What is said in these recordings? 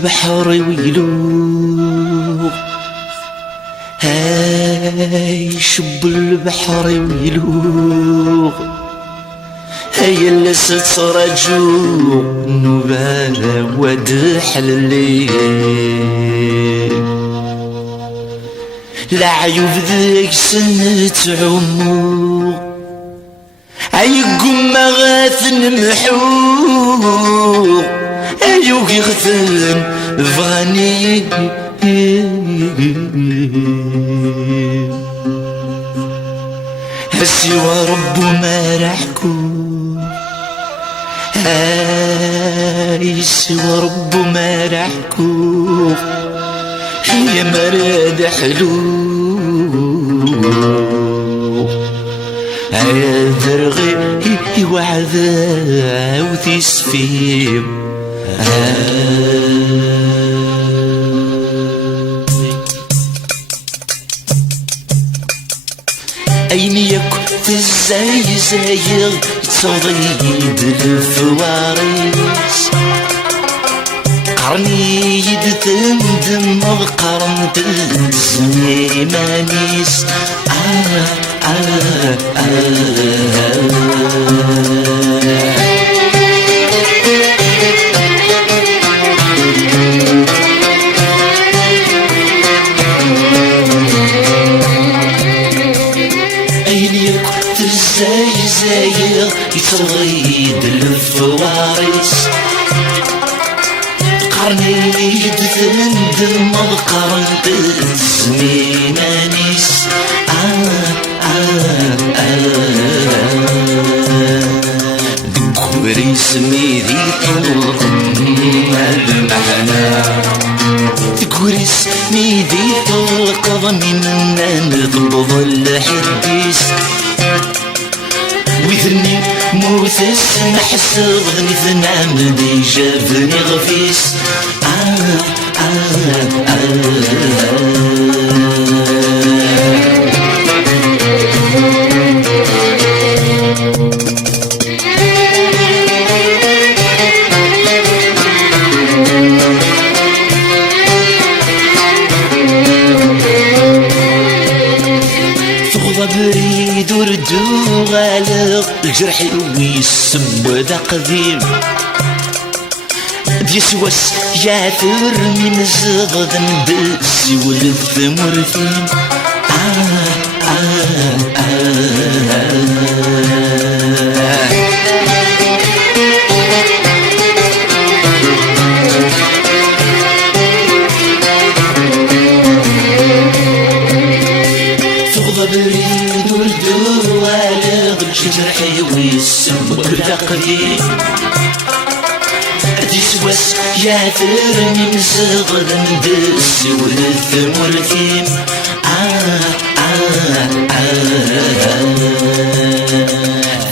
البحر ويلوغ، هاي شب البحر ويلوغ، هاي اللي سترجو نبالة ودح الليل، لا عيوب ذيك سنة عمو، عيقوم غاثن محوق، عيوق يغثن فاني سوى رب ما رحكو، هاي سوى رب ما رحكو، هي مراد حلو هيا ذرغي وعذا وتسفيم أين يكت الزايزايغ تصغيد الفواريس، قرني يدتندم قرن تزمي مانيس أين يكت الزايزايغ يتصغيد الفواريس، قرني يدتندم قرن تزمي مانيس دكوري سميدي طلق المحنة، دكوري سميدي طلق ضمنا نضبض الحديث، ويثني موثس نحسب ذني ثنام دي جابني غفيس بريد وردو غالق الجرح ويسم وذا قديم، ديسوس ياثر من زغد بس والثم ورثيم بريد وردو غالق الجرح ويسم وذا قديم، ديسوس ياثر من زغد بس والثم ورثيم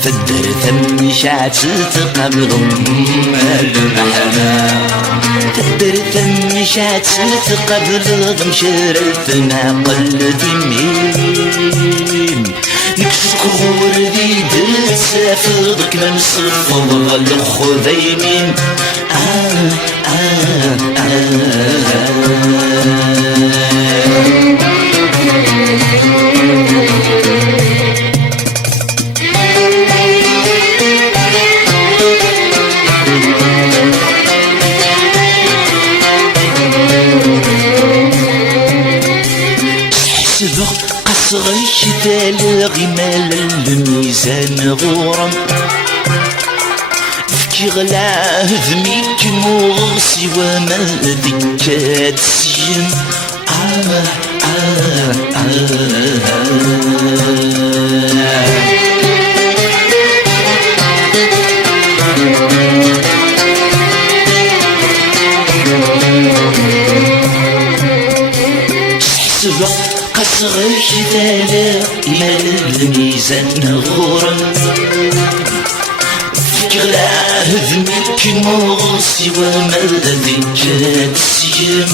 فدر ثم شعت تقبل المحنة، فدر ثم شعت تقبل مشرتنا قلت مين، نكسك غور ذي تسافرك نمصف الخذيمين قصغيش تالغي مال الميزان غورم، فكي غلا ذميك موغسي وما ذكات سيم قصغيش تالغي مال الميزان غورم، فكلا هذمك موغسي وما ذكات سيم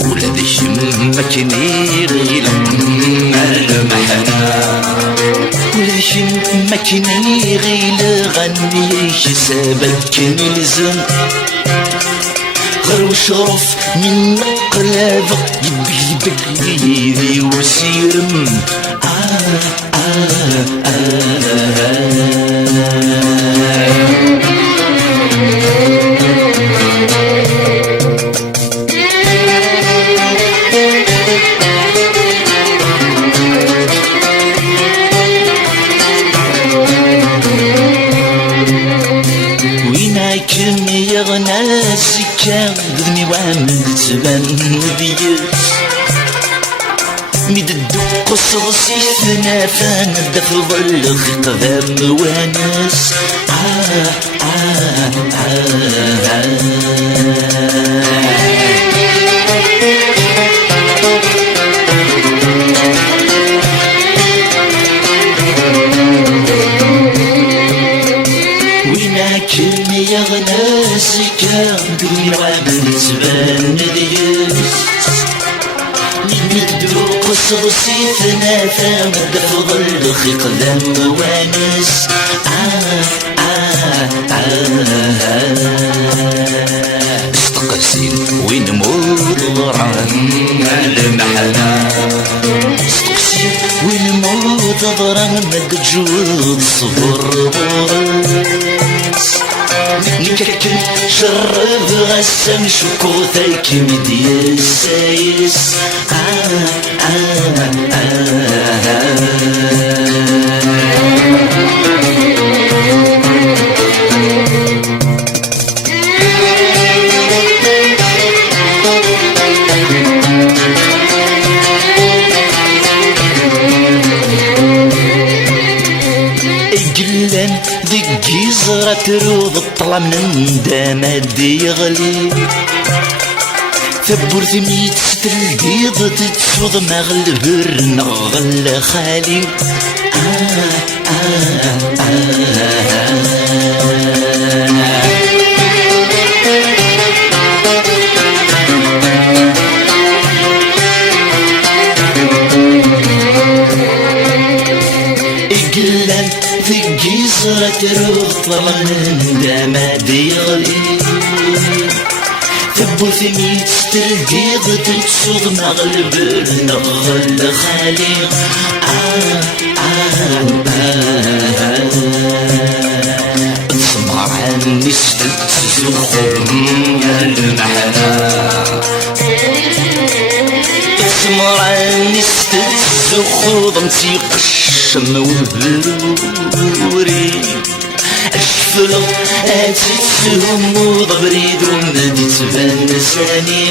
ولاد الشمك نيري لما المحنة، ولكن ما كني غير غني سبب كان يلزم غير وشرف من قلب يبيبك ليلي وسيرم ويناكم يغنى سكان ذني وعمل تبان بيس ميد الدق صغصيثنا فان دفضل قدام وناس ويناكم يغنى سكان ذني وعمل تبان بيس قصر سيفنا ثام دفضل قدام ونس استقسين وين مضران المحنا استقسين وين مضران مدجود صبر بورس نككل شرب غسان شكوثيك مدي السايس قلن ذي زرة تروض الطلع من دامد يغلي ثبور ثميت ستلقيض تتسوض مغلبر نغل خالي قلن ذي زرة تروض الطلع من دامد يغلي ثبو ثميت ستلقيض تتسوض مغلب نغل خالي تسمع عني ستتسوخ المحنا تسمع عني ستتسوخ ضمتي قشم والبلوري الشفلة تتسهم وضبريد ومدي تبان ساني